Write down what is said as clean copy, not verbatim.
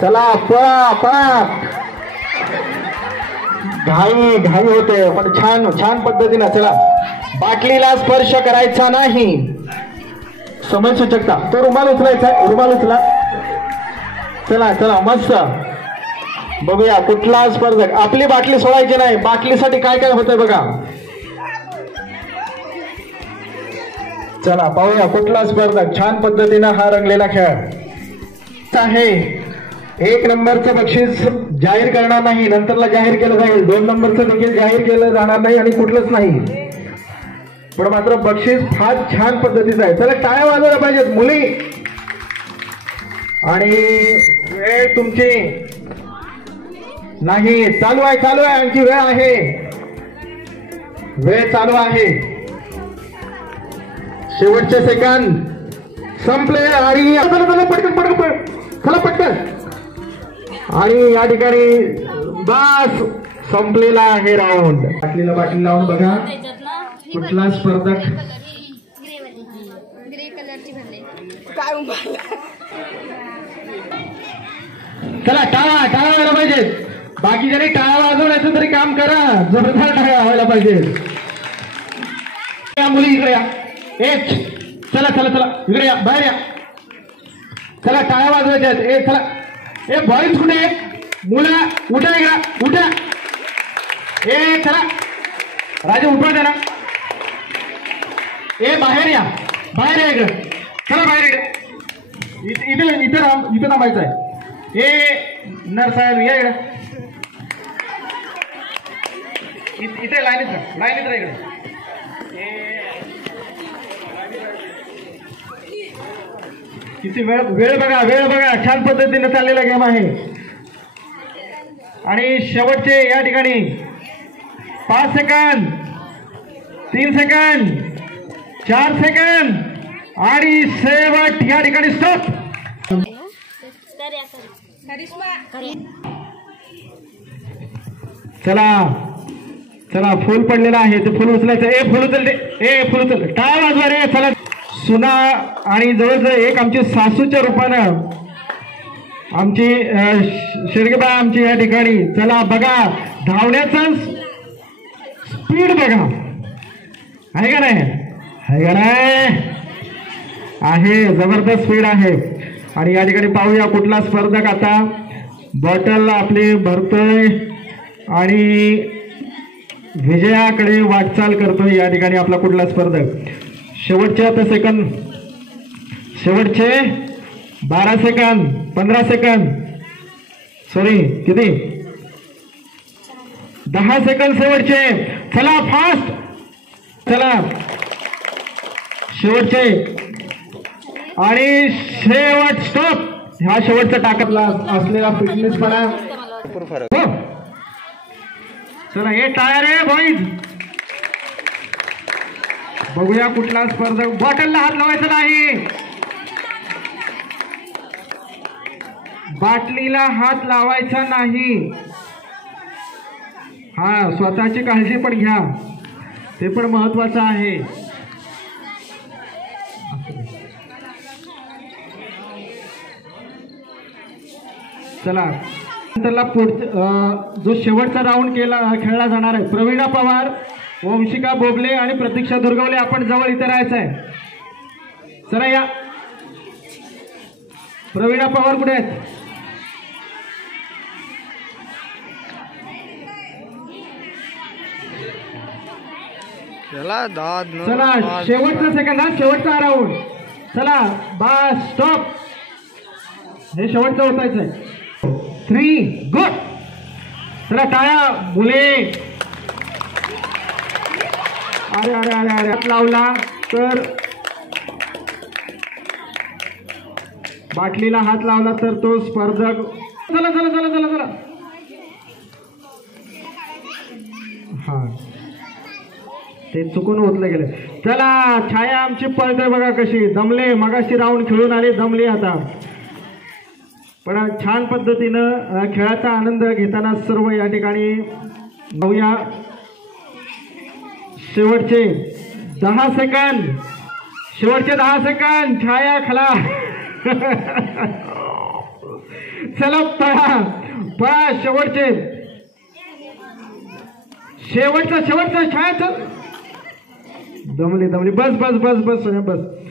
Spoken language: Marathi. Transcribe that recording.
चला पळा पळा. घाई घाई होते पण छान छान पद्धतीने. चला बाटलीला स्पर्श करायचा नाही. समय सूचकता. तो रुमाल उचलायचा आहे. रुमाल उचला. चला चला मस्त. बघूया कुठला स्पर्धक. आपली बाटली सोडायची नाही. बाटलीसाठी काय काय होतंय बघा. चला पाहूया कुठला स्पर्धक. छान पद्धतीनं हा रंगलेला खेळ आहे. 1 नंबरचं बक्षीस जाहीर करणार नाही. नंतरला जाहीर केलं जाईल. 2 नंबरचं देखील जाहीर केलं जाणार नाही आणि कुठलंच नाही. पण मात्र बक्षीस फार छान पद्धतीचं आहे. चला टाळ्या वाजवल्या पाहिजेत मुली. आणि वेळ तुमची नाही. चालू आहे चालू आहे. आणखी वेळ आहे. वेळ चालू आहे. शेवटचे सेकंद संपले आणि पटकन पटकन चला पटकन. आणि या ठिकाणी बस संपलेला आहे राऊंड. बाटलीला बाटली लावून बघा कुठला स्पर्धक. चला टाळा टाळा व्हायला पाहिजे. बाकी जरी टाळा वाजवण्याचं तरी काम करा. जोरदार टाळा व्हायला पाहिजे. या मुली इकडे या. चला चला चला इकडे या. बाहेर या. चला टाळ्या वाजवायच्या. चला ए बॉईज कुठे मुलं उठा इकडे उठा. चला राजे उठवा त्याला. बाहेर या. बाहेर या इकडे. चला बाहेर इकडे. इथे इथे थांबायचं आहे. नरसाहेब या इकडे. इथे लाईनीत राहा इकडे. किती वेळ वेळ बघा वेळ बघा. छान पद्धतीने चाललेला गेम आहे. आणि शेवटचे या ठिकाणी 5 सेकंद 3 सेकंद 4 सेकंद आणि शेवट या ठिकाणी स्टॉप. चला चला फुल पडलेला आहे. ते फुल उचलायचं. फुल उचलते. फुल उचल. टाळ्या वाजवा रे. चला सुना आणि जवळजवळ एक आमची सासूच्या रूपानं आमची शिर्गेबा आमची या ठिकाणी. चला बघा धावण्याचा स्पीड बघा. आहे का नाही. आहे का नाही. आहे जबरदस्त स्पीड आहे. आणि या ठिकाणी पाहूया कुठला स्पर्धक आता बॉटल आपली भरतोय आणि विजयाकडे वाटचाल करतोय. या ठिकाणी आपला कुठला स्पर्धक. शेवटचे आता सेकंद. शेवटचे 12 सेकंद 15 सेकंद सॉरी किती 10 सेकंद शेवटचे. चला फास्ट. चला शेवटचे आणि शेवट स्टॉप. हा शेवटचा टाकतला असलेला फिटनेस पणा. चला हे टायर रे बॉईज. बघूया कुठला स्पर्धक. बॉटलला हात लावायचा नाही. बाटलीला हात लावायचा नाही. हा स्वतःची काळजी पण घ्या. ते पण महत्वाचं आहे. चला नंतरला जो शेवटचा राऊंड खेळला जाणार आहे. प्रवीणा पवार वंशिका बोबले आणि प्रतीक्षा दुर्गवले आपण जवळ इथे राहायचं आहे. चला या. प्रवीणा पवार कुठे आहेत. चला शेवटचा सेकंद. हा शेवटचा राऊंड. चला बस स्टॉप. हे शेवटचं होतायचं आहे. 3 गुड. चला टाळ्या मुले. अरे अरे अरे अरे हात लावला तर बाटलीला हात लावला तर तो स्पर्धक. चला चला चला चला चला. हा ते चुकून ओतलं गेलं. चला छाया आमची पळते बघा कशी. दमले मगाशी राऊंड खेळून आले. दमली आता. पण छान पद्धतीनं खेळाचा आनंद घेताना सर्व या ठिकाणी बघूया. शेवटचे 10 सेकंद. शेवटचे 10 सेकंद. छाया खला. चला पळा पळा शेवटचे शेवटचं शाळा चल दमली बस बस बस बस बस